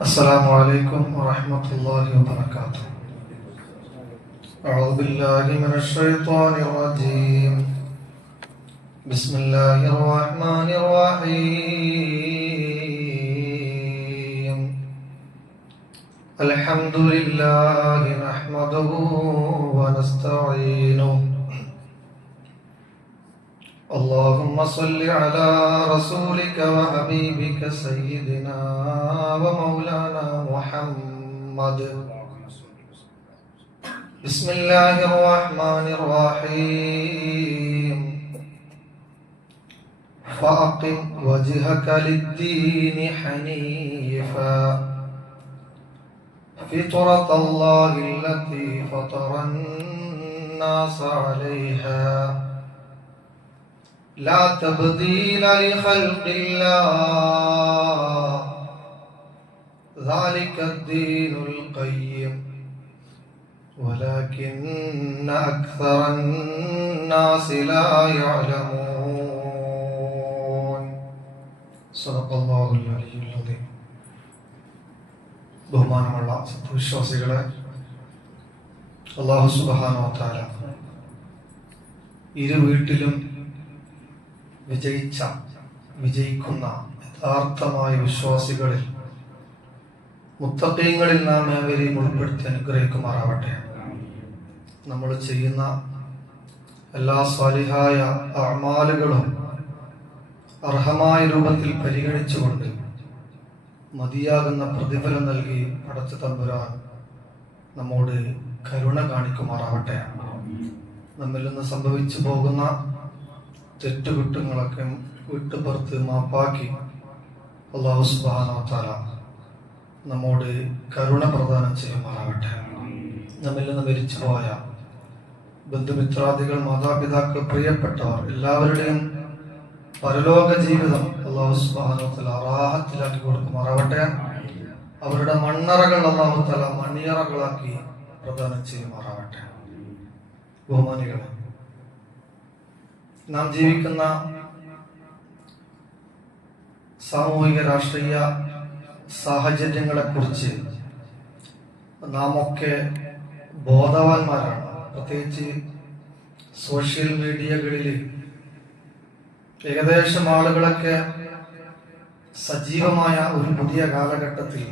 السلام عليكم ورحمة الله وبركاته. أعوذ بالله من الشيطان الرجيم. بسم الله الرحمن الرحيم. الحمد لله نحمده ونستعينه. اللهم صل على رسولك وحبيبك سيدنا ومولانا محمد. بسم الله الرحمن الرحيم. فأقم وجهك للدين حنيفا فطرة الله التي فطر الناس عليها لا تبديل لخلق الله ذلك الدين القيم ولكن أكثر الناس لا يعلمون. صدق الله العلي العظيم. ബഹുമാനമുള്ള സത്യവിശ്വാസികളെ, അല്ലാഹു സുബ്ഹാനഹു വ തആല ഇരു വീട്ടിലും വിജയിക്കുന്ന യഥാർത്ഥമായ വിശ്വാസികളിൽ മുത്തഖീങ്ങളിൽ നാം ഏവരെയും ഉൾപ്പെടുത്തി അനുഗ്രഹിക്കുമാറാവട്ടെ. നമ്മൾ ചെയ്യുന്ന എല്ലാ സ്വാലിഹായ അഅ്മാലുകളും അർഹമായ രൂപത്തിൽ പരിഗണിച്ചുകൊണ്ട് മതിയാകുന്ന പ്രതിഫലം നൽകി പടച്ച തമ്പുരാൻ നമ്മോട് കരുണ കാണിക്കുമാറാവട്ടെ. നമ്മിൽ നിന്ന് സംഭവിച്ചു പോകുന്ന തെറ്റുകുറ്റങ്ങളൊക്കെ വിട്ടുപുറത്ത് മാപ്പാക്കി അല്ലാഹു സുബ്ഹാനഹു വ തആല നമ്മോട് കരുണ പ്രദാനം ചെയ്യുമാറാവട്ടെ. നമ്മിൽ നിന്ന് മരിച്ചുപോയ ബന്ധുമിത്രാദികൾ, മാതാപിതാക്കൾ, പ്രിയപ്പെട്ടവർ എല്ലാവരുടെയും പരലോക ജീവിതം അല്ലാഹു സുബ്ഹാനഹു വ തആല റാഹത്തിലാക്കി കൊടുക്കുമാറാവട്ടെ. അവരുടെ മണ്ണറകൾ അല്ലാഹു തആല മണിയറകളാക്കി പ്രദാനം ചെയ്യുമാറാവട്ടെ. ബഹുമാനികളെ, നാം ജീവിക്കുന്ന സാമൂഹിക രാഷ്ട്രീയ സാഹചര്യങ്ങളെ കുറിച്ച് നാം ഒക്കെ ബോധവാന്മാരാണ്. പ്രത്യേകിച്ച് സോഷ്യൽ മീഡിയകളിൽ ഏകദേശം ആളുകളൊക്കെ സജീവമായ ഒരു പുതിയ കാലഘട്ടത്തിൽ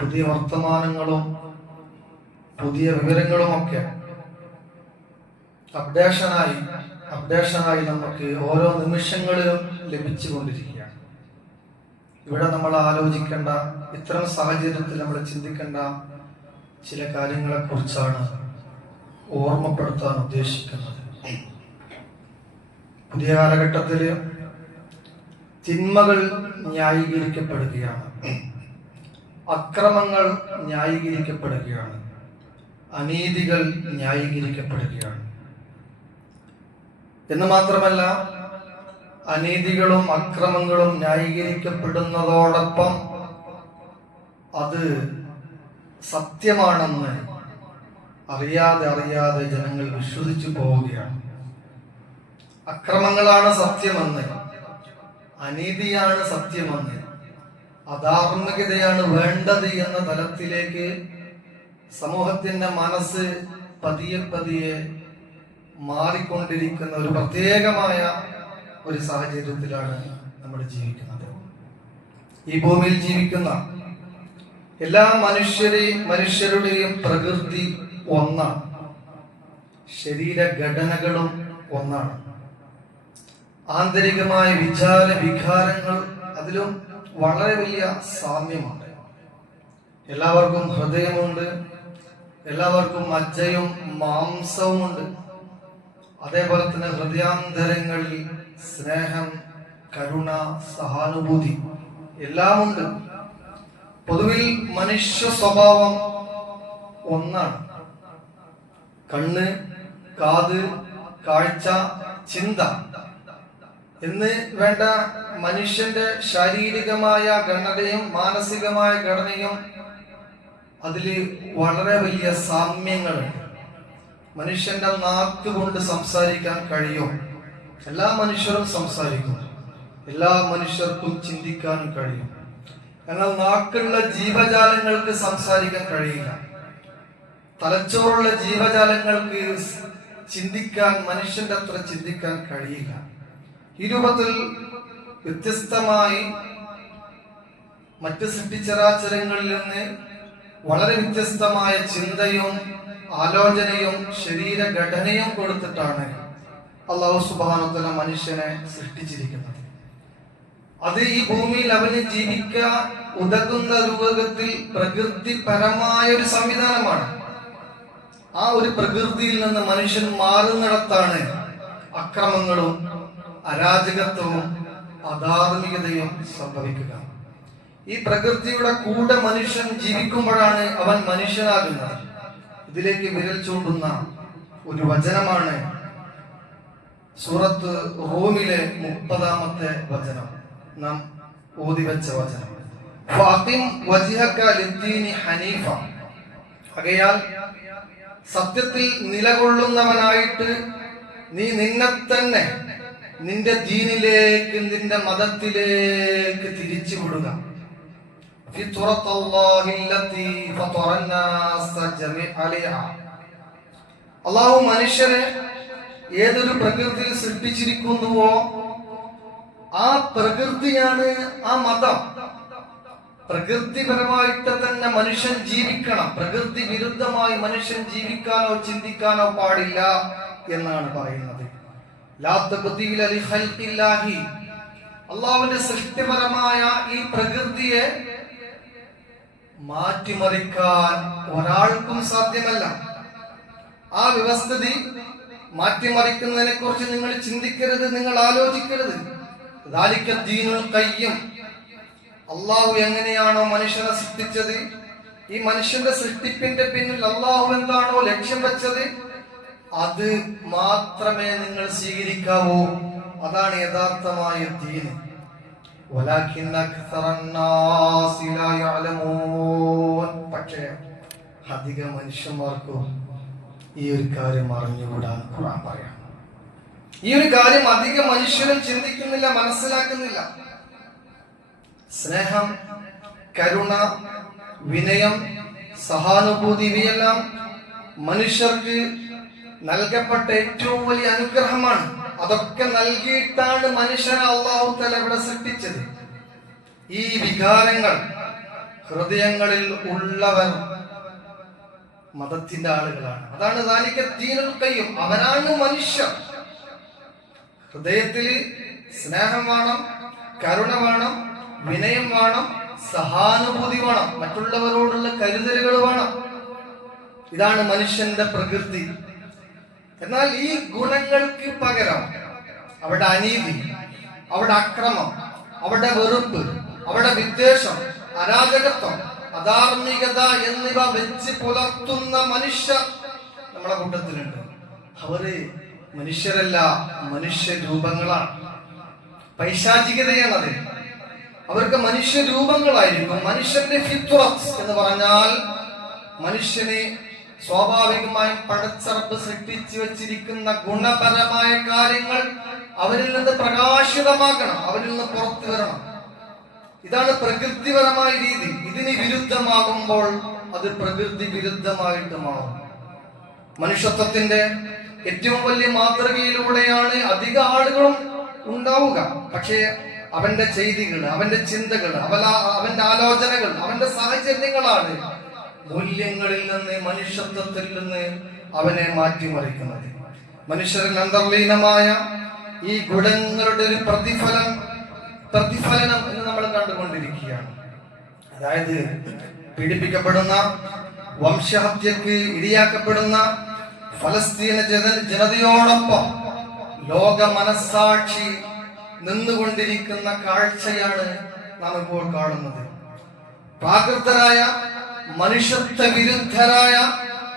പുതിയ വർത്തമാനങ്ങളും പുതിയ വിവരങ്ങളുമൊക്കെ അപ്ഡേഷനായി നമുക്ക് ഓരോ നിമിഷങ്ങളിലും ലഭിച്ചുകൊണ്ടിരിക്കുകയാണ്. ഇവിടെ നമ്മൾ ആലോചിക്കേണ്ട, ഇത്തരം സാഹചര്യത്തിൽ നമ്മൾ ചിന്തിക്കേണ്ട ചില കാര്യങ്ങളെ കുറിച്ചാണ് ഓർമ്മപ്പെടുത്താൻ ഉദ്ദേശിക്കുന്നത്. പുതിയ കാലഘട്ടത്തിൽ തിന്മകൾ ന്യായീകരിക്കപ്പെടുകയാണ്, അക്രമങ്ങൾ ന്യായീകരിക്കപ്പെടുകയാണ്, അനീതികൾ ന്യായീകരിക്കപ്പെടുകയാണ്. എന്ന് മാത്രമല്ല, അനീതികളും അക്രമങ്ങളും ന്യായീകരിക്കപ്പെടുന്നതോടൊപ്പം അത് സത്യമാണെന്ന് അറിയാതെ ജനങ്ങൾ വിശ്വസിച്ചു പോവുകയാണ്. അക്രമങ്ങളാണ് സത്യമെന്ന്, അനീതിയാണ് സത്യമെന്ന്, അധാർമികതയാണ് വേണ്ടത് എന്ന തലത്തിലേക്ക് സമൂഹത്തിന്റെ മനസ്സ് പതിയെ മാറിക്കൊണ്ടിരിക്കുന്ന ഒരു പ്രത്യേകമായ ഒരു സാഹചര്യത്തിലാണ് നമ്മൾ ജീവിക്കുന്നത്. ഈ ഭൂമിയിൽ ജീവിക്കുന്ന എല്ലാ മനുഷ്യരുടെയും പ്രകൃതി ഒന്നാണ്, ശരീരഘടനകളും ഒന്നാണ്. ആന്തരികമായ വികാരങ്ങൾ അതിലും വളരെ വലിയ സാമ്യമുണ്ട്. എല്ലാവർക്കും ഹൃദയമുണ്ട്, എല്ലാവർക്കും മജ്ജയും മാംസവുമുണ്ട്. അതേപോലെ തന്നെ ഹൃദയാന്തരങ്ങളിൽ സ്നേഹം, കരുണ, സഹാനുഭൂതി എല്ലാമുണ്ട്. പൊതുവിൽ മനുഷ്യ സ്വഭാവം ഒന്നാണ്. കണ്ണ്, കാത്, കാഴ്ച, ചിന്ത എന്ന് വേണ്ട മനുഷ്യന്റെ ശാരീരികമായ ഘടനയും മാനസികമായ ഘടനയും അതിൽ വളരെ വലിയ സാമ്യങ്ങളുണ്ട്. മനുഷ്യന്റെ നാക്ക് കൊണ്ട് സംസാരിക്കാൻ കഴിയും. എല്ലാ മനുഷ്യരും സംസാരിക്കും, എല്ലാ മനുഷ്യർക്കും ചിന്തിക്കാനും കഴിയും. എന്നാൽ നാക്കുള്ള ജീവജാലങ്ങൾക്ക് സംസാരിക്കാൻ കഴിയില്ല. തലച്ചോറുള്ള ജീവജാലങ്ങൾക്ക് ചിന്തിക്കാൻ, മനുഷ്യന്റെ അത്ര ചിന്തിക്കാൻ കഴിയില്ല. ഈ രൂപത്തിൽ വ്യത്യസ്തമായി മറ്റ് സൃഷ്ടിചരാചരങ്ങളിൽ നിന്ന് വളരെ വ്യത്യസ്തമായ ചിന്തയും ആലോചനയും ശരീരഘടനയും കൊടുത്തിട്ടാണ് അല്ലാഹു സുബ്ഹാനഹു വ തആല മനുഷ്യനെ സൃഷ്ടിച്ചിരിക്കുന്നത്. അത് ഈ ഭൂമിയിൽ അവന് ജീവിക്കാൻ ഉതകുന്ന രൂപത്തിൽ പ്രകൃതിപരമായ ഒരു സംവിധാനമാണ്. ആ ഒരു പ്രകൃതിയിൽ നിന്ന് മനുഷ്യൻ മാറുന്നിടത്താണ് അക്രമങ്ങളും അരാജകത്വവും അധാർമികതയും സംഭവിക്കുക. ഈ പ്രകൃതിയുടെ കൂടെ മനുഷ്യൻ ജീവിക്കുമ്പോഴാണ് അവൻ മനുഷ്യനാകുന്നത്. ഇതിലേക്ക് വിരൽ ചൂണ്ടുന്ന ഒരു വചനമാണ് സൂറത്ത് റൂമിലെ 30-ാമത്തെ വചനം, നാം ഓതിവെച്ച വചനം. ഫഅഖിം വജ്ഹക ലിദ്ദീനി ഹനീഫ. ആകയാൽ സത്യത്തിൽ നിലകൊള്ളുന്നവനായിട്ട് നീ നിന്നെ തന്നെ നിന്റെ ദീനിലേക്ക്, നിന്റെ മതത്തിലേക്ക് തിരിച്ചു വിടുക. അല്ലാഹു മനുഷ്യനെ ഏതൊരു പ്രകൃതിയിൽ സൃഷ്ടിച്ചിരിക്കുന്നുവോ ആ പ്രകൃതിയാണ് ആ മതം. പ്രകൃതിപരമായിട്ട് തന്നെ മനുഷ്യൻ ജീവിക്കണം. പ്രകൃതി വിരുദ്ധമായി മനുഷ്യൻ ജീവിക്കാനോ ചിന്തിക്കാനോ പാടില്ല എന്നാണ് പറയുന്നത്. ലാ തബ്ദീല ലിഖൽഖില്ലാഹി. അല്ലാഹുവിന്റെ സൃഷ്ടിപരമായ ഈ പ്രകൃതിയെ മാറ്റിമറിക്കാൻ ഒരാൾക്കും സാധ്യമല്ല. ആ വ്യവസ്ഥിതി മാറ്റിമറിക്കുന്നതിനെ കുറിച്ച് നിങ്ങൾ ചിന്തിക്കരുത്, നിങ്ങൾ ആലോചിക്കരുത്. ദാലിക ദീനുൽ ഖയ്യിം. അള്ളാഹു എങ്ങനെയാണോ മനുഷ്യനെ സൃഷ്ടിച്ചത്, ഈ മനുഷ്യന്റെ സൃഷ്ടിപ്പിന്റെ പിന്നിൽ അള്ളാഹു എന്താണോ ലക്ഷ്യം വെച്ചത് അത് മാത്രമേ നിങ്ങൾ സ്വീകരിക്കാവൂ. അതാണ് യഥാർത്ഥമായ ദീൻ. പക്ഷേ അധിക മനുഷ്യന്മാർക്കും ഈ ഒരു കാര്യം അറിഞ്ഞുകൂടാൻ ഖുർആൻ പറയാം. ഈ ഒരു കാര്യം അധിക മനുഷ്യരും ചിന്തിക്കുന്നില്ല, മനസ്സിലാക്കുന്നില്ല. സ്നേഹം, കരുണ, വിനയം, സഹാനുഭൂതി ഇവയെല്ലാം മനുഷ്യർക്ക് നൽകപ്പെട്ട ഏറ്റവും വലിയ അനുഗ്രഹമാണ്. അതൊക്കെ നൽകിയിട്ടാണ് മനുഷ്യനെ അല്ലാഹു തആല ഇവിടെ സൃഷ്ടിച്ചത്. ഈ വികാരങ്ങൾ ഹൃദയങ്ങളിൽ ഉള്ളവർ മതത്തിന്റെ ആളുകളാണ്. അതാണ് ദാലിക ദീനുൽ ഖയ്യിം. അവനാണ് മനുഷ്യർ. ഹൃദയത്തിൽ സ്നേഹം വേണം, കരുണ വേണം, വിനയം വേണം, സഹാനുഭൂതി വേണം, മറ്റുള്ളവരോടുള്ള കരുതലുകൾ വേണം. ഇതാണ് മനുഷ്യന്റെ പ്രകൃതി. എന്നാൽ ഈ ഗുണങ്ങൾക്ക് പകരം അവിടെ അനീതി, അവിടെ അക്രമം, അവിടെ വെറുപ്പ്, അവിടെ വിദ്വേഷം, അരാജകത്വം, അധാർമികത എന്നിവ വെച്ച് പുലർത്തുന്ന മനുഷ്യർ നമ്മുടെ കൂട്ടത്തിലുണ്ട്. അവര് മനുഷ്യരല്ല, മനുഷ്യ രൂപങ്ങളാണ്. പൈശാചികതയാണത്. അവർക്ക് മനുഷ്യ രൂപങ്ങളായിരിക്കും. മനുഷ്യന്റെ ഫിത്റത്ത് എന്ന് പറഞ്ഞാൽ മനുഷ്യനെ സ്വാഭാവികമായും പടച്ചറപ്പ് സൃഷ്ടിച്ചു വെച്ചിരിക്കുന്ന ഗുണപരമായ കാര്യങ്ങൾ അവരിൽ നിന്ന് പ്രകാശിതമാക്കണം, അവരിൽ നിന്ന് പുറത്തു വരണം. ഇതാണ് പ്രകൃതിപരമായ രീതി. ഇതിന് വിരുദ്ധമാകുമ്പോൾ അത് പ്രകൃതി വിരുദ്ധമായിട്ട് മാറും. മനുഷ്യത്വത്തിന്റെ ഏറ്റവും വലിയ മാതൃകയിലൂടെയാണ് അധിക ആളുകളും ഉണ്ടാവുക. പക്ഷേ അവന്റെ ചെയ്തികൾ, അവന്റെ ചിന്തകൾ, അവന്റെ ആലോചനകൾ, അവന്റെ സാഹചര്യങ്ങളാണ് മൂല്യങ്ങളിൽ നിന്ന്, മനുഷ്യത്വത്തിൽ നിന്ന് അവനെ മാറ്റിമറിക്കുന്നത്. മനുഷ്യരിൽ അന്തർലീനമായ ഈ ഗുണങ്ങളുടെ ഒരു പ്രതിഫലനം എന്ന് നമ്മൾ കണ്ടുകൊണ്ടിരിക്കുകയാണ്. അതായത് പീഡിപ്പിക്കപ്പെടുന്ന, വംശഹത്യക്ക് ഇരയാക്കപ്പെടുന്ന ഫലസ്തീന ജനതയോടൊപ്പം ലോക മനസ്സാക്ഷി നിന്നുകൊണ്ടിരിക്കുന്ന കാഴ്ചയാണ് നാം ഇപ്പോൾ കാണുന്നത്. പ്രാകൃതരായ, മനുഷ്യത്വ വിരുദ്ധരായ,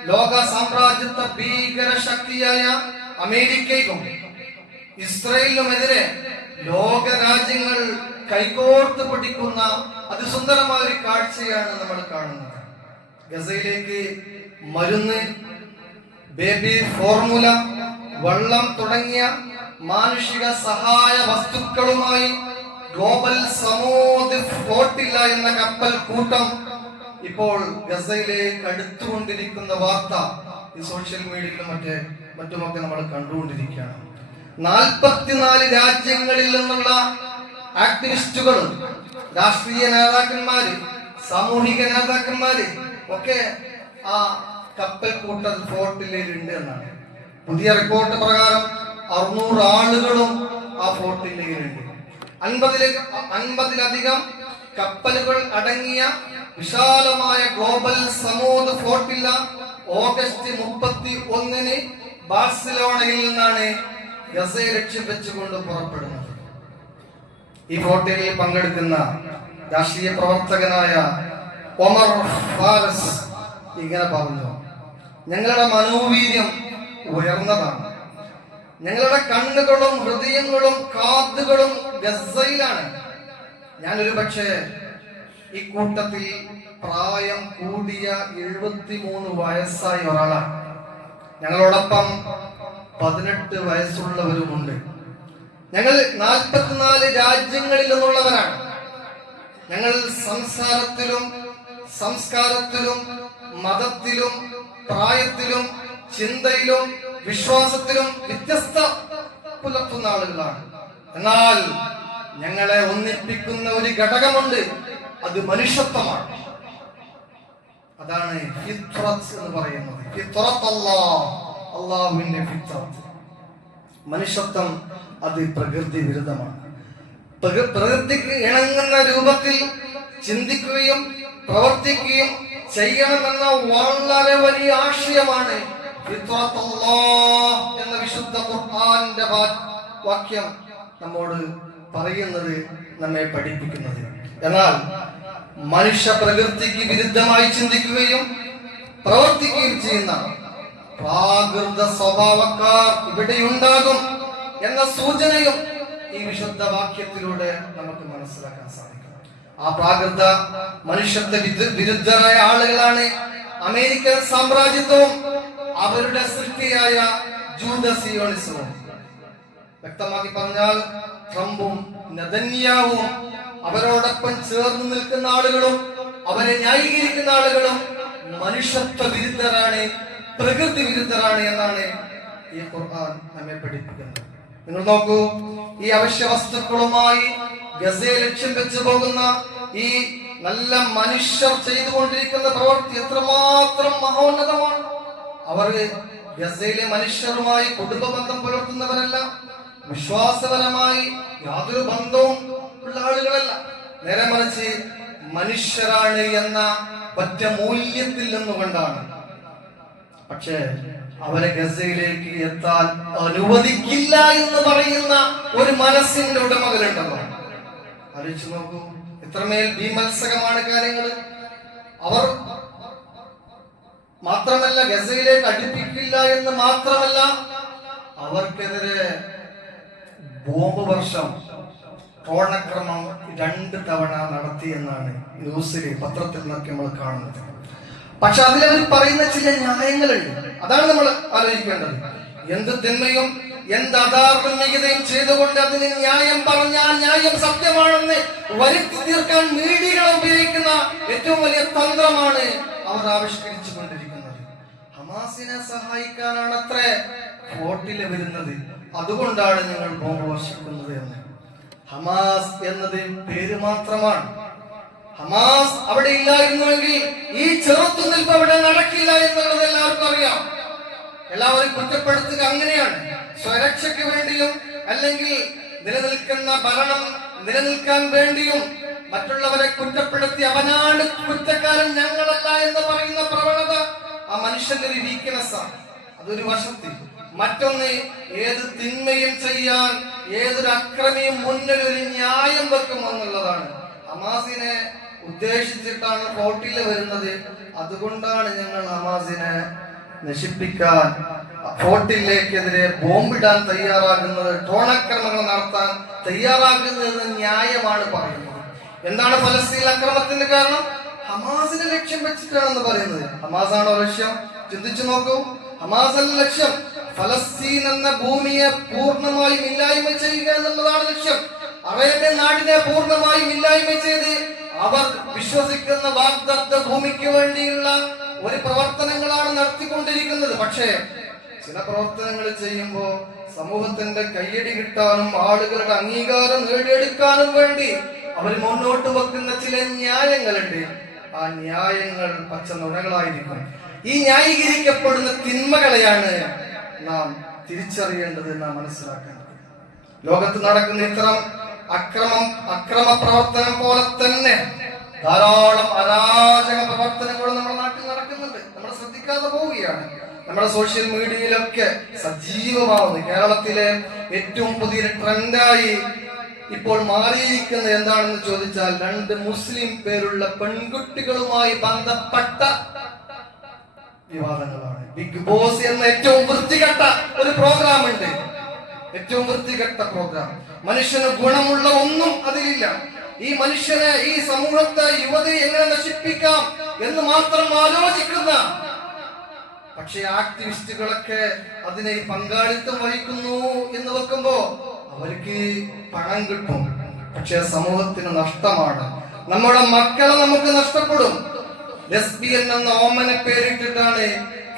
ലോക സാമ്രാജ്യത്വ ഭീകര ശക്തിയായ അമേരിക്കയ്ക്കും ഇസ്രായേലിനുമെതിരെ ലോക രാജ്യങ്ങൾ കൈകോർത്ത് പിടിക്കുന്ന അതിസുന്ദരമായ ഒരു കാഴ്ചയാണ് നമ്മൾ കാണുന്നത്. ഗസയിലേക്ക് മരുന്ന്, ബേബി ഫോർമുല, വെള്ളം തുടങ്ങിയ മാനുഷിക സഹായ വസ്തുക്കളുമായി ഗ്ലോബൽ സമൂഹ ഫ്ലോട്ടില്ല എന്ന കപ്പൽ കൂട്ടം ഇപ്പോൾ ഗസയിലേക്ക് അടുത്തുകൊണ്ടിരിക്കുന്ന വാർത്ത ഈ സോഷ്യൽ മീഡിയയിലും മറ്റുമൊക്കെ നമ്മൾ കണ്ടുകൊണ്ടിരിക്കുകയാണ്. 44 രാജ്യങ്ങളിൽ നിന്നുള്ള ആക്ടിവിസ്റ്റുകളും രാഷ്ട്രീയ നേതാക്കന്മാര്, സാമൂഹിക നേതാക്കന്മാര് ഒക്കെ ആ കപ്പൽ കൂട്ട ഫ്ലോട്ടിലുണ്ട് എന്നാണ്. പുതിയ റിപ്പോർട്ട് പ്രകാരം 600 ആളുകളും ആ ഫ്ലോട്ടിലുണ്ട്. 50-ലധികം കപ്പലുകൾ അടങ്ങിയ വിശാലമായ ഗ്ലോബൽ സമൂഹ ഫ്ലോട്ടില്ല ഓഗസ്റ്റ് 31-ന് ബാഴ്സലോണയിൽ നിന്നാണ് ഗസയെ ലക്ഷ്യം വെച്ചുകൊണ്ട് പുറപ്പെടുന്നത്. ഈ ഫ്ലോട്ടിലിൽ പങ്കെടുക്കുന്ന രാഷ്ട്രീയ പ്രവർത്തകനായ ഒമർ ഫാരസ് ഇങ്ങനെ പറഞ്ഞു: ഞങ്ങളുടെ മനോവീര്യം ഉയർന്നതാണ്. ഞങ്ങളുടെ കണ്ണുകളും ഹൃദയങ്ങളും കാതുകളും ഗസയിലാണ്. ഞാനൊരു പക്ഷേ ഈ കൂട്ടത്തിൽ പ്രായം കൂടിയ 73 വയസ്സായ ഒരാളാണ്. ഞങ്ങളോടൊപ്പം 18 വയസ്സുള്ളവരുമുണ്ട്. ഞങ്ങൾ 44 രാജ്യങ്ങളിൽ നിന്നുള്ളവരാണ്. ഞങ്ങൾ സംസാരത്തിലും സംസ്കാരത്തിലും മതത്തിലും പ്രായത്തിലും ചിന്തയിലും വിശ്വാസത്തിലും വ്യത്യസ്ത പുലർത്തുന്ന ആളുകളാണ്. എന്നാൽ ഞങ്ങളെ ഒന്നിപ്പിക്കുന്ന ഒരു ഘടകമുണ്ട്, അത് മനുഷ്യത്വമാണ്. അതാണ് ഫിത്രത്ത് എന്ന് പറയുന്നത്. അല്ലാഹുവിന്റെ ഫിത്രത്ത്, മനുഷ്യത്വം. അത് പ്രകൃതി വിരുദ്ധമാണ്. പ്രകൃതിക്ക് ഇണങ്ങുന്ന രൂപത്തിൽ ചിന്തിക്കുകയും പ്രവർത്തിക്കുകയും ചെയ്യണമെന്ന വളരെ വലിയ ആശയമാണ് എന്ന വിശുദ്ധ ഖുർആന്റെ വാക്യം നമ്മോട് പറയുന്നത്, നമ്മെ പഠിപ്പിക്കുന്നത്. എന്നാൽ മനുഷ്യ പ്രകൃതിക്ക് വിരുദ്ധമായി ചിന്തിക്കുകയും പ്രവർത്തിക്കുകയും ചെയ്യുന്ന പ്രാകൃത സ്വഭാവക്കാർ ഇവിടെയുണ്ടാകും എന്ന സൂചനയും ഈ വിശുദ്ധ വാക്യത്തിലൂടെ നമുക്ക് മനസ്സിലാക്കാൻ സാധിക്കും. ആ പ്രാകൃത മനുഷ്യത്വ വിരുദ്ധരായ ആളുകളാണ് അമേരിക്കൻ സാമ്രാജ്യത്വവും അവരുടെ സൃഷ്ടിയായ ജൂതസിയോണിസവും. വ്യക്തമാക്കി പറഞ്ഞാൽ ട്രംപും നെതന്യാഹുവും അവരോടൊപ്പം ചേർന്ന് നിൽക്കുന്ന ആളുകളും അവരെ ന്യായീകരിക്കുന്ന ആളുകളും മനുഷ്യത്വ വിരുദ്ധരാണ്, പ്രകൃതി വിരുദ്ധരാണ് എന്നാണ് ഈ ഖുർആൻ നമ്മെ പഠിപ്പിക്കുന്നത്. നിങ്ങൾ നോക്കൂ, ഈ അവശ്യ വസ്തുക്കളുമായി ഗസയെ ലക്ഷ്യം വെച്ച് പോകുന്ന ഈ നല്ല മനുഷ്യർ ചെയ്തുകൊണ്ടിരിക്കുന്ന പ്രവൃത്തി എത്രമാത്രം മഹോന്നതമാണ്. അവർ ഗസയിലെ മനുഷ്യരുമായി കുടുംബ ബന്ധം പുലർത്തുന്നവരല്ല, വിശ്വാസപരമായി യാതൊരു ബന്ധവും ഉള്ള ആളുകളല്ല. നേരെ മറിച്ച് മനുഷ്യരാണ് എന്ന ഒറ്റ മൂല്യത്തിൽ നിന്നുകൊണ്ടാണ്. പക്ഷേ അവരെ ഗസയിലേക്ക് എത്താൻ അനുവദിക്കില്ല എന്ന് പറയുന്ന ഒരു മനസ്സിന്റെ ഉടമകളുണ്ടല്ലോ. ആലോചിച്ചു നോക്കൂ, എത്രമേൽ ഭീമത്സകമാണ് കാര്യങ്ങൾ. അവർ മാത്രമല്ല ഗസയിലേക്ക് അടുപ്പിക്കില്ല എന്ന് മാത്രമല്ല, അവർക്കെതിരെ ബോംബ് വർഷം ഡ്രോണക്രമം 2 തവണ നടത്തിയെന്നാണ് ന്യൂസില് പത്രത്തിൽ നിന്നൊക്കെ നമ്മൾ കാണുന്നത്. പക്ഷെ അതിലവർ പറയുന്ന ചില ന്യായങ്ങളുണ്ട്. അതാണ് നമ്മൾ ആലോചിക്കേണ്ടത്. എന്ത് തിന്മയും എന്ത് അധാർമികതയും ചെയ്തുകൊണ്ട് അതിന് ന്യായം പറഞ്ഞാൽ ന്യായം സത്യമാണെന്ന് വരുത്തി തീർക്കാൻ മീഡിയകൾ ഉപയോഗിക്കുന്ന ഏറ്റവും വലിയ തന്ത്രമാണ് അവർ ആവിഷ്കരിച്ചു കൊണ്ടിരിക്കുന്നത്. ഹമാസിനെ സഹായിക്കാനാണ് അത്രേ ഫ്ലോട്ടിൽ വരുന്നത്, അതുകൊണ്ടാണ് ഞങ്ങൾ ബോംബ് വർഷിക്കുന്നത് എന്ന്. ഹമാസ് എന്നത് പേര് മാത്രമാണ്. ഹമാസ് അവിടെ ഇല്ലായിരുന്നുവെങ്കിൽ ഈ ചെറുത്തുനിൽപ്പ് അവിടെ നടക്കില്ല എന്നുള്ളത് എല്ലാവർക്കും അറിയാം. എല്ലാവരും കുറ്റപ്പെടുത്തുക അങ്ങനെയാണ്. സ്വരക്ഷയ്ക്ക് വേണ്ടിയും അല്ലെങ്കിൽ നിലനിൽക്കുന്ന ഭരണം നിലനിൽക്കാൻ വേണ്ടിയും മറ്റുള്ളവരെ കുറ്റപ്പെടുത്തി അവനാണ് കുറ്റക്കാരൻ ഞങ്ങളല്ല എന്ന് പറയുന്ന പ്രവണത ആ മനുഷ്യന്റെ ഒരു വീക്ക്നെസ്സാണ്. അതൊരു വശത്തിൽ. മറ്റൊന്ന്, ഏത് തിന്മയും ചെയ്യാൻ ഏതൊരു അക്രമിയും മുന്നിൽ ഒരു ന്യായം വെക്കുമെന്നുള്ളതാണ്. ഹമാസിനെ ഉദ്ദേശിച്ചിട്ടാണ് ഫ്ലോട്ടിൽ വരുന്നത്, അതുകൊണ്ടാണ് ഞങ്ങൾ ഹമാസിനെ നശിപ്പിക്കാൻ ഫ്ലോട്ടിലേക്കെതിരെ ബോംബിടാൻ തയ്യാറാകുന്നത്, ഡ്രോണാക്രമണങ്ങൾ നടത്താൻ തയ്യാറാകുന്നത് ന്യായമാണ് പറയുന്നത്. എന്താണ് ഫലസ്തീൻ അക്രമത്തിന്റെ കാരണം? ഹമാസിനെ ലക്ഷ്യം വെച്ചിട്ടാണെന്ന് പറയുന്നത്. ഹമാസാണോ ലക്ഷ്യം? ചിന്തിച്ചു നോക്കൂ. ഹമാസല്ല ലക്ഷ്യം. ഫലസ്തീൻ എന്ന ഭൂമിയെ പൂർണ്ണമായും ഇല്ലായ്മ ചെയ്യുക എന്നുള്ളതാണ് ലക്ഷ്യം. അറേബ്യൻ നാടിനെ പൂർണ്ണമായും ഇല്ലായ്മ ചെയ്ത് അവർ വിശ്വസിക്കുന്ന വാഗ്ദത്ത ഭൂമിക്ക് വേണ്ടിയുള്ള ഒരു പ്രവർത്തനങ്ങളാണ് നടത്തിക്കൊണ്ടിരിക്കുന്നത്. പക്ഷേ ചില പ്രവർത്തനങ്ങൾ ചെയ്യുമ്പോൾ സമൂഹത്തിന്റെ കയ്യടി കിട്ടാനും ആളുകളുടെ അംഗീകാരം നേടിയെടുക്കാനും വേണ്ടി അവർ മുന്നോട്ട് വെക്കുന്ന ചില ന്യായങ്ങളുണ്ട്. ആ ന്യായങ്ങൾ പച്ച നുണകളായിരിക്കും. ഈ ന്യായീകരിക്കപ്പെടുന്ന തിന്മകളെയാണ് നാം തിരിച്ചറിയേണ്ടത്, നാം മനസ്സിലാക്കേണ്ടത്. ലോകത്ത് നടക്കുന്ന ഇത്തരം അക്രമ പ്രവർത്തനം പോലെ തന്നെ ധാരാളം അരാജക പ്രവർത്തനങ്ങൾ നമ്മുടെ നാട്ടിൽ നടക്കുന്നുണ്ട്. നമ്മൾ ശ്രദ്ധിക്കാതെ പോവുകയാണ്. നമ്മുടെ സോഷ്യൽ മീഡിയയിലൊക്കെ സജീവമാവുന്നു. കേരളത്തിലെ ഏറ്റവും പുതിയൊരു ട്രെൻഡായി ഇപ്പോൾ മാറിയിരിക്കുന്നത് എന്താണെന്ന് ചോദിച്ചാൽ 2 മുസ്ലിം പേരുള്ള പെൺകുട്ടികളുമായി ബന്ധപ്പെട്ട വിവാദങ്ങളാണ്. ബിഗ് ബോസ് എന്ന ഏറ്റവും വൃത്തികെട്ട ഒരു പ്രോഗ്രാം ഉണ്ട്. ഏറ്റവും വൃത്തികെട്ട പ്രോഗ്രാം. മനുഷ്യന് ഗുണമുള്ള ഒന്നും അതിലില്ല. ഈ മനുഷ്യനെ, ഈ സമൂഹത്തെ, യുവതയെ എങ്ങനെ നശിപ്പിക്കാം എന്ന് മാത്രം ആലോചിക്കുന്ന, പക്ഷെ ആക്ടിവിസ്റ്റുകളൊക്കെ അതിനെ പങ്കാളിത്തം വഹിക്കുന്നു എന്ന് വെക്കുമ്പോ അവർക്ക് പണം കിട്ടും. പക്ഷെ സമൂഹത്തിന് നഷ്ടമാണ്. നമ്മുടെ മക്കളെ നമുക്ക് നഷ്ടപ്പെടും. ലെസ്ബിയൻ എന്ന ഓമന പേരിട്ടിട്ടാണ്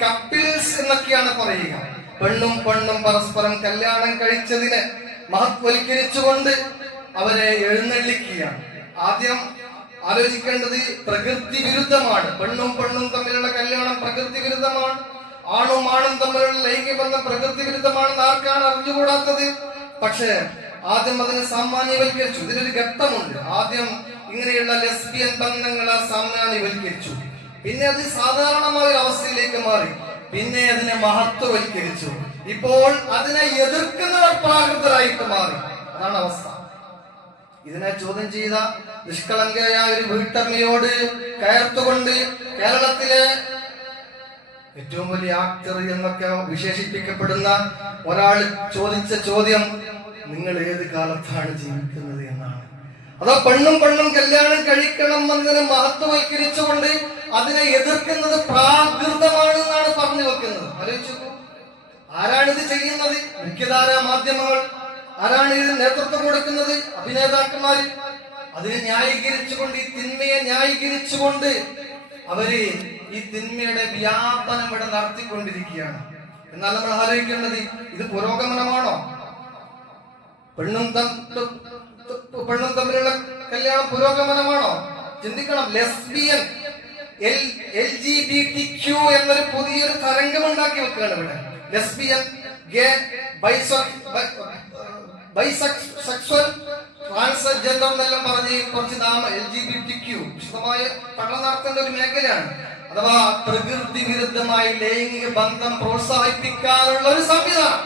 കപ്പിൾസ് എന്നൊക്കെയാണ് പറയുക. പെണ്ണും പരസ്പരം കല്യാണം കഴിച്ചതിനെ മഹത്വൽക്കരിച്ചുകൊണ്ട് അവരെ എഴുന്നള്ളിക്കുകയാണ്. ആദ്യം ആലോചിക്കേണ്ടത് പ്രകൃതി വിരുദ്ധമാണ്. പെണ്ണും തമ്മിലുള്ള കല്യാണം പ്രകൃതി വിരുദ്ധമാണ്. ആണും തമ്മിലുള്ള ലൈംഗിക ബന്ധം പ്രകൃതി വിരുദ്ധമാണെന്ന് ആർക്കാണ് അറിഞ്ഞുകൂടാത്തത്? പക്ഷേ ആദ്യം അതിനെ സാമാന്യവൽക്കരിച്ചു. ഇതിനൊരു ഘട്ടമുണ്ട്. ആദ്യം ഇങ്ങനെയുള്ള ലെസ്ബിയൻ ബന്ധങ്ങളെ സാമാന്യവൽക്കരിച്ചു. പിന്നെ അത് സാധാരണമായ ഒരു അവസ്ഥയിലേക്ക് മാറി. പിന്നെ അതിനെ മഹത്വവൽക്കരിച്ചു. ഇപ്പോൾ അതിനെ എതിർക്കുന്നവർ പ്രാകൃതരായിട്ട് മാറി. അതാണ് അവസ്ഥ. ഇതിനെ ചോദ്യം ചെയ്ത നിഷ്കളങ്കയായ ഒരു വീട്ടമ്മയോട് കയർത്തുകൊണ്ട് കേരളത്തിലെ ഏറ്റവും വലിയ ആക്ടർ എന്നൊക്കെ വിശേഷിപ്പിക്കപ്പെടുന്ന ഒരാൾ ചോദിച്ച ചോദ്യം, നിങ്ങൾ ഏത് കാലത്താണ് ജീവിക്കുന്നത് എന്നാണ്. അതോ പെണ്ണും കല്യാണം കഴിക്കണം എന്നതിനെ മഹത്വവൽക്കരിച്ചുകൊണ്ട് അതിനെ എതിർക്കുന്നത് പ്രാകൃതമാണെന്നാണ് പറഞ്ഞു വെക്കുന്നത്. ആലോചിച്ചു, ആരാണിത് ചെയ്യുന്നത്? മുഖ്യധാരാ മാധ്യമങ്ങൾ. ആരാണ് ഇതിന് നേതൃത്വം കൊടുക്കുന്നത്? അഭിനേതാക്കന്മാര്. അതിനെ ന്യായീകരിച്ചുകൊണ്ട്, ഈ തിന്മയെ ന്യായീകരിച്ചുകൊണ്ട് അവര് ഈ തിന്മയുടെ വ്യാപനം ഇവിടെ നടത്തിക്കൊണ്ടിരിക്കുകയാണ്. എന്നാൽ നമ്മൾ ആലോചിക്കേണ്ടത്, ഇത് പുരോഗമനമാണോ? പെണ്ണും തമ്മിലുള്ള കല്യാണം പുരോഗമനമാണോ? ചിന്തിക്കണം. ലെസ്ബിയൻ, LGBTQ എന്നൊരു പുതിയൊരു തരംഗം ഉണ്ടാക്കി വെക്കുകയാണ് ഇവിടെ. ലെസ്ബിയൻ, ഗേ, ബൈസെക്സ്വൽ, ട്രാൻസ്ജെൻഡർ എന്നെല്ലാം പറഞ്ഞ് കുറച്ച് നാമ LGBTQ വിശദമായ പഠനം നടത്തേണ്ട ഒരു മേഖലയാണ്. അഥവാ പ്രകൃതി വിരുദ്ധമായി ലൈംഗിക ബന്ധം പ്രോത്സാഹിപ്പിക്കാനുള്ള ഒരു സംവിധാനം.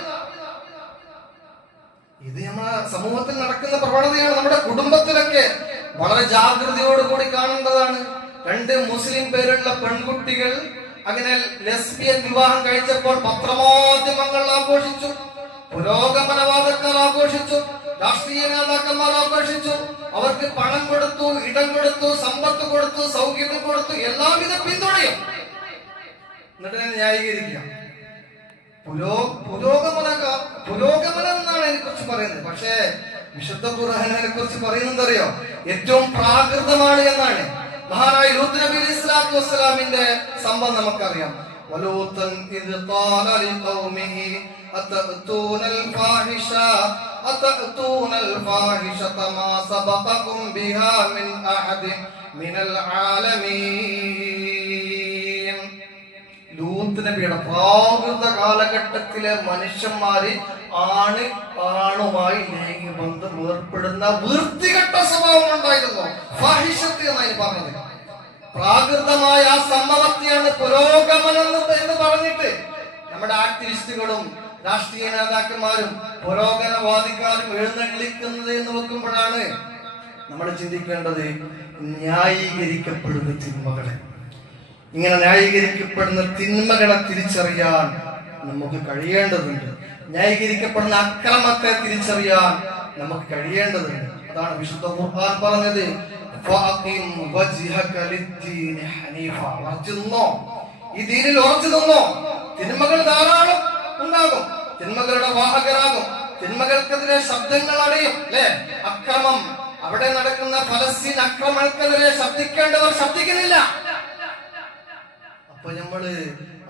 ഇത് നമ്മുടെ സമൂഹത്തിൽ നടക്കുന്ന പ്രവണതയാണ്. നമ്മുടെ കുടുംബത്തിലൊക്കെ വളരെ ജാഗ്രതയോടുകൂടി കാണേണ്ടതാണ്. 2 മുസ്ലിം പേരുള്ള പെൺകുട്ടികൾ അങ്ങനെ ലെസ്ബിയൻ വിവാഹം കഴിച്ചപ്പോൾ പത്രമാധ്യമങ്ങൾ ആഘോഷിച്ചു, പുരോഗമനവാദക്കാർ ആഘോഷിച്ചു, രാഷ്ട്രീയ നേതാക്കന്മാർ ആഘോഷിച്ചു. അവർക്ക് പണം കൊടുത്തു, ഇടം കൊടുത്തു, സമ്പത്ത് കൊടുത്തു, സൗകര്യം കൊടുത്തു, എല്ലാവിധ പിന്തുണയും. എന്നിട്ട് ന്യായീകരിക്കാം. പുരോഗമനം എന്നാണ് അതിനെ കുറിച്ച് പറയുന്നത്. പക്ഷേ വിശുദ്ധ ഖുർആനിനെ കുറിച്ച് പറയുന്നത് അറിയോ? ഏറ്റവും പ്രാകൃതമാണ് എന്നാണ്. മഹാനായ ലൂത്ത് നബി അലൈഹി സ്വലാത്തു വസ്സലാമിന്റെ സംഭവം നമുക്കറിയാം. വലൂതൻ ഇദ് ഖാല ലിഖൗമിഹി അതഅതൂനൽ ഫാഹിഷത മാ സബഖകും ബിഹാ മിൻ അഹദിൻ മിനൽ ആലമീൻ. ലൂത്ത് നബിയുടെ പ്രാകൃത കാലഘട്ടത്തിലെ മനുഷ്യന്മാര് ആണുമായി ലൈംഗിക ബന്ധം ഏർപ്പെടുന്ന വൃത്തികെട്ട സ്വഭാവം ഉണ്ടായിരുന്നു. ഫാഹിഷത്ത് എന്നാണ് പറഞ്ഞത്. പ്രാകൃതമായ ആ സംഭവത്തെയാണ് പുരോഗമനം എന്ന് പറഞ്ഞിട്ട് നമ്മുടെ ആക്ടിവിസ്റ്റുകളും രാഷ്ട്രീയ നേതാക്കന്മാരും പുരോഗമനവാദിക്കാരും എഴുന്നള്ളിക്കുന്നത് എന്ന് വെക്കുമ്പോഴാണ് നമ്മൾ ചിന്തിക്കേണ്ടത് ന്യായീകരിക്കപ്പെടുന്ന തിന്മകളെ. ഇങ്ങനെ ന്യായീകരിക്കപ്പെടുന്ന തിന്മകളെ തിരിച്ചറിയാൻ നമുക്ക് കഴിയേണ്ടതുണ്ട്. ന്യായീകരിക്കപ്പെടുന്ന അക്രമത്തെ തിരിച്ചറിയാൻ നമുക്ക് കഴിയേണ്ടതുണ്ട്. അതാണ് വിശുദ്ധ ഖുർആൻ പറഞ്ഞത്, ഈ ദീനിൽ ഉറച്ചു നിന്നോ. തിന്മകൾ ധാരാളം ഉണ്ടാകും, തിന്മകളുടെ വാഹകരാകും, തിന്മകൾക്കെതിരെ ശബ്ദങ്ങൾ അടയും, അല്ലെ? അക്രമം, അവിടെ നടക്കുന്ന ഫലസ്തീൻ അക്രമങ്ങൾക്കെതിരെ ശബ്ദിക്കേണ്ടവർ ശബ്ദിക്കുന്നില്ല. അപ്പൊ നമ്മള്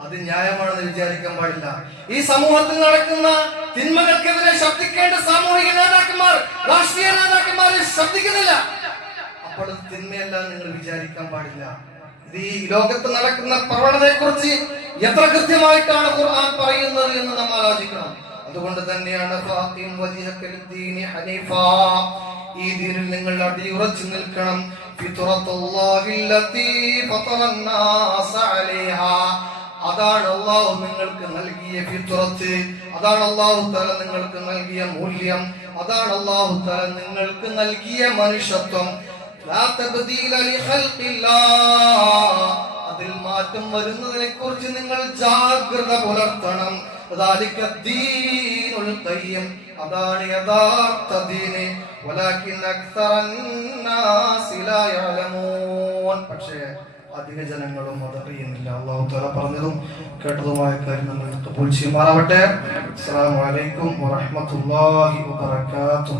അത് ന്യായമാണെന്ന് വിചാരിക്കാൻ പാടില്ല. ഈ സമൂഹത്തിൽ നടക്കുന്ന തിന്മകൾക്കെതിരെ ശബ്ദിക്കേണ്ട സാമൂഹിക നേതാക്കന്മാർ, രാഷ്ട്രീയ നേതാക്കന്മാർ ശബ്ദിക്കുന്നില്ല. അപ്പോൾ അത് തിന്മയല്ല നിങ്ങൾ വിചാരിക്കാൻ പാടില്ല. ഇത് ഈ ലോകത്ത് നടക്കുന്ന പ്രവണതയെ കുറിച്ച് എത്ര കൃത്യമായിട്ടാണ് ഖുർആൻ പറയുന്നത് എന്ന് നാം ആലോചിക്കണം. അതുകൊണ്ട് തന്നെയാണ് ഫാഖിം വജ്ഹക ലിദ്ദീനി ഹനീഫാ, ഈ ദീനിൽ നിങ്ങൾ അടിയുറച്ചു നിൽക്കണം. ഫിത്റത്തുല്ലാഹില്ലതീ ഫതറന്നാസ അലൈഹാ, അതാണ് അല്ലാഹു നിങ്ങൾക്ക് നൽകിയ ഫിത്റത്ത്, അതാണ് അല്ലാഹു തആല നിങ്ങൾക്ക് നൽകിയ മൂല്യം, അതാണ് അല്ലാഹു തആല നിങ്ങൾക്ക് നൽകിയ മനുഷ്യത്വം. ലാ തബ്ദീല ലിഖൽഖില്ലാഹ്, അതിൽ മാറ്റം വരുന്നതിനെ കുറിച്ച് നിങ്ങൾ ജാഗ്രത പുലർത്തണം. അതാണ് യഥാർത്ഥ ദീന്. പക്ഷേ അധിക ജനങ്ങളും അതറിയുന്നില്ല. അല്ലാഹു തആല പറഞ്ഞതും കേട്ടതുമായ കാര്യം നമ്മൾ കബൂൽ ചെയ്യുമാറാവട്ടെ. അസ്സലാമു അലൈക്കും വറഹ്മത്തുള്ളാഹി വബറകാതുഹു.